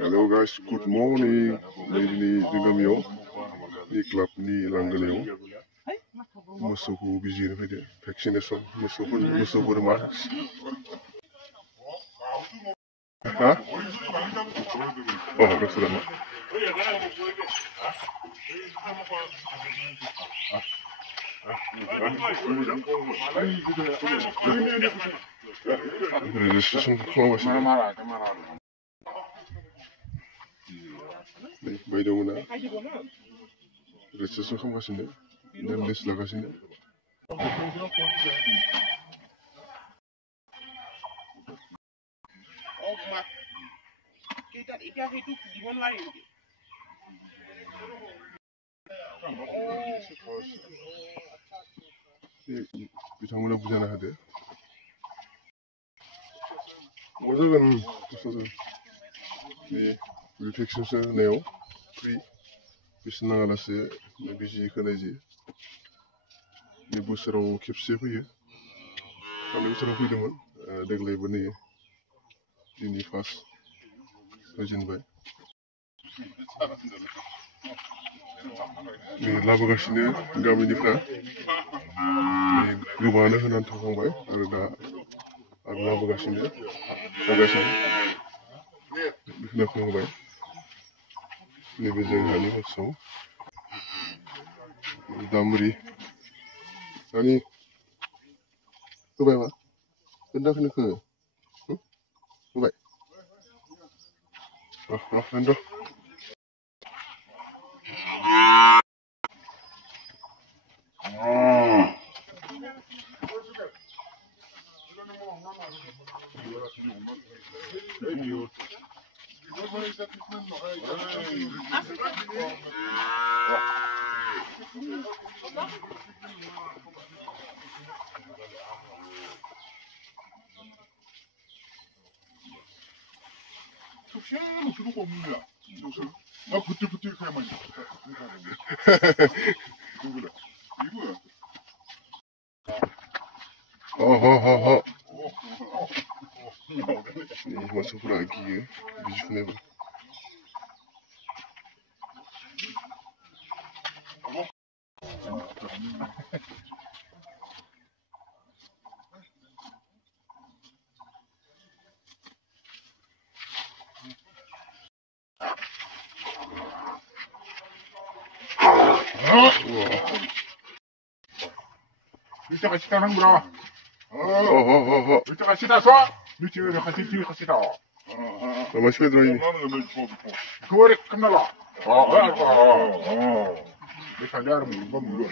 Hello guys, good morning. Ini Gamiao, ini club ni Langganayo. Musuhku busy ni dia. Vaccination, musuh bermah. Hah? Oh, betul lah. Registration kau masih. Baik dong na. Registration kau masih ni. Name list laga sini. Oh mak. Kita itu di mana lagi? Bisa mula bukan ada. Mula kan sesuatu. Ni vaccination neo free. Bisa nangala se biji kena je. Ni busero kipsi apa ya? Kami busero free dengan deglay bani. Ini fast. Kajian baik. Ni laba kasih ni kami ni kan. Ni gubana kan antar orang baik. Ada laba kasih ni. Kasih ni. Ni nak orang baik. Ni berjalan hari macam. Damri. Ani. Tu baik mah. Kendak ni ke? Tu baik. Anda. 시험은 필요가 없는 거야. 요새 나 그때 해야만 해. 누구래? 이거야. Oh. Ini masuk lagi. Bisnya. Kita kasih tangan bro. Kita kasih tahu. Kita kasih tahu. Nama siapa tu ini? Kau kenal lah. Kita jar mulu.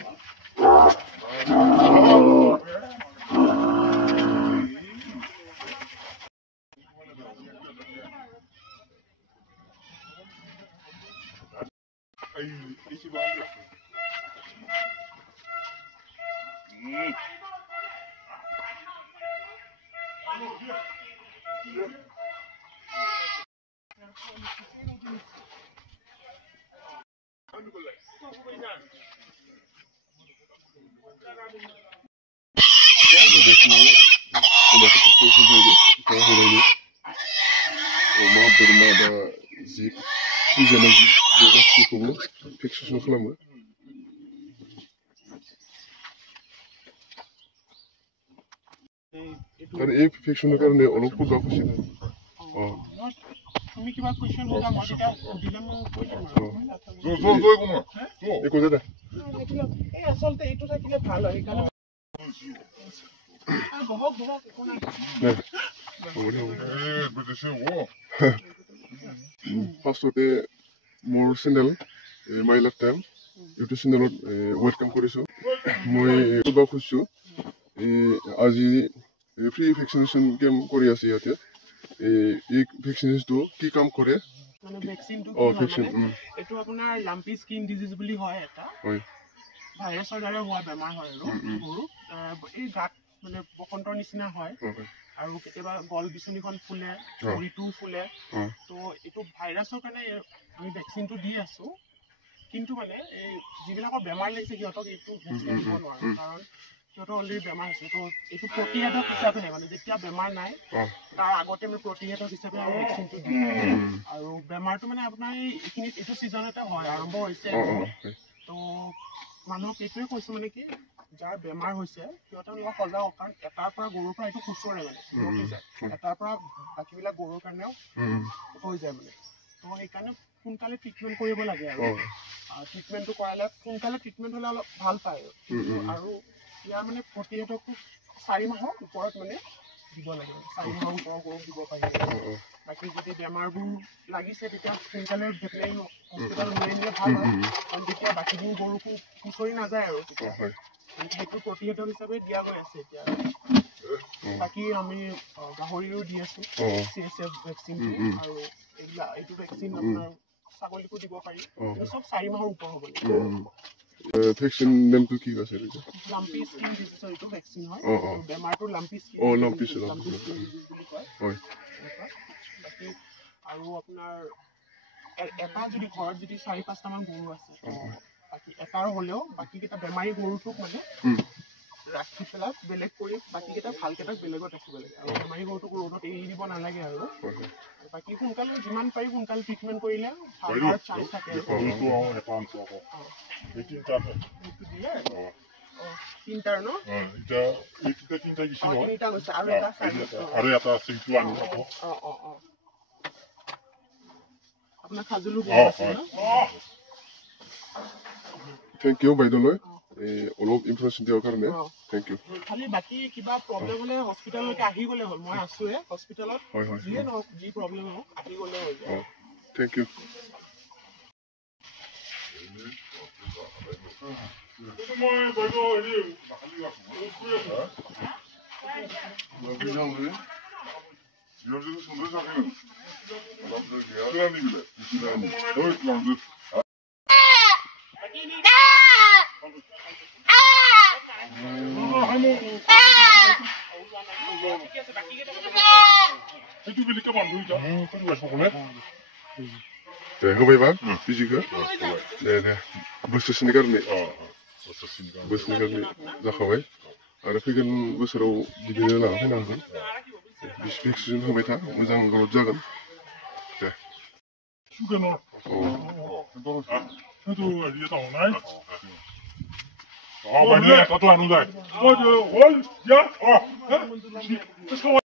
Isi bahan. Bermada zip, si jangan zip, beras kuku, vaccination selama. Karena ini vaccination kerana orang pun tak pasti. তুমি কিবা question হোৱা মই এটা দিলে মই কৈ দিম 저 Ikut ada. এই আসলতে এইটো থাকিলে ভাল হয় কাৰণ বহক একো নাই First of all, more channel, my lifetime, YouTube channel, welcome korisu. Moi kuba khushu. Aji free vaccination game kori ase yate. Vaccination to ki kam kore? মানে ভ্যাকসিন তো vaccine. এটো আপোনাৰ লাম্পি স্কিন ডিজিজ বুলি হয় এটা হয় ভাইৰাছৰ দ্বাৰা হোৱা বেমাৰ হয় আৰু এই গাত মানে বসন্তৰ নিচিনা হয় আৰু কেতিয়াবা গল বিচনীখন ফুলে ভৰিটো ফুলে তো এটো ভাইৰাছৰ কাৰণে আমি ভ্যাকসিনটো দি আছো কিন্তু মানে এই যিবিলাকৰ বেমাৰ লাগিছে সিহঁতক এইটো ভ্যাকসিন দিব নোৱাৰো কাৰণ সিহঁতৰ অলৰেডি বেমাৰ আছে তো এইটো প্ৰতিষেধক হিচাপে মানে যেতিয়া বেমাৰ নাই তাৰ আগতে আমি প্ৰতিষেধক হিচাপে আমি ভ্যাকসিনটো দিওঁ আৰু বেমাৰটো মানে আপোনাৰ এইখিনি এইটো ছিজনতে হয় আৰম্ভ হৈছে তো মানুহক এইটোৱে কৈছো মানে কি যাৰ বেমাৰ হৈছে সিহঁতে অলপ সজাগ হওক কাৰণ এটাৰ পৰা গৰুৰ পৰা এইটো খুচৰে মানে এটাৰ পৰা বাকীবিলাক গৰুৰ কাৰণেও হৈ যায় মানে তো সেইকাৰণে সোনকালে ট্ৰিটমেণ্ট কৰিব লাগে আৰু ট্ৰিটমেণ্টটো কৰালে সোনকালে ট্ৰিটমেণ্ট হ'লে অলপ ভাল পায় আৰু ইয়াৰ মানে প্ৰতিষেধকটো 4 মাহৰ ওপৰত মানে দিব লাগে 4 মাহৰ ওপৰত গৰুক দিব পাৰি বাকী যদি বেমাৰবোৰ লাগিছে তেতিয়া সোনকালে ভেটেৰিনেৰী হস্পিটেল লৈ আনিলে ভাল হয় কাৰণ তেতিয়া বাকীবোৰ গৰুকো খুচৰি নাযায় আৰু তেতিয়া সেইটো প্ৰতিষেধক হিচাপে দিয়া গৈ আছে এতিয়া বাকী আমি গাহৰিও দি আছো CSF ভেকচিনটো আৰু এইটো ভেকচিন আপোনাৰ ছাগলীকো দিব পাৰি চব 4 মাহৰ ওপৰ হ'ব লাগে ভেকচিন নামটো কি আছে লাম্পি স্কিন ডিজিজৰ এইটো ভেকচিন হয় বেমাৰটো লাম্পি স্কিন বুলি কয় বাকী আৰু আপোনাৰ এটা যদি ঘৰত যদি 4-5টামান গৰু আছে বাকী এটাৰ হ'লেও বাকীকেইটা বেমাৰী গৰুটোক মানে ৰাখি পেলাই বেলেগ কৰি বাকীকেইটা ভালকেইটাক বেলেগত ৰাখিব লাগে আৰু বেমাৰী গৰুটোক ৰ'দত এৰি দিব নালাগে আৰু বাকী সোনকালে যিমান পাৰি সোনকালে ট্ৰিটমেণ্ট কৰিলে ভাল হোৱাৰ চান্স থাকে তিনিটাৰ ন আপোনাৰ খাজুলো থেংক ইউ বাইদেউলৈ অলপ ইনফৰমেশ্যন দিয়াৰ কাৰণে থেংক ইউ খালি বাকী কিবা প্ৰব্লেম হ'লে হস্পিটেললৈকে আহি গ'লে হ'ল মই আছোৱে হস্পিটেলত যিয়ে নহওক যি প্ৰব্লেম হওক আহি গ'লে হ'ল থেংক ইউ दे होबाय बा बिजिखौ दे बोसोरसेनि कारने जाखाबाय आरो फैगोन बोसोराव बिदिनो लाना फैनो हागोन भेक्सिन होबाय था मोजां ग्रथ जागोन दे Oh, my God,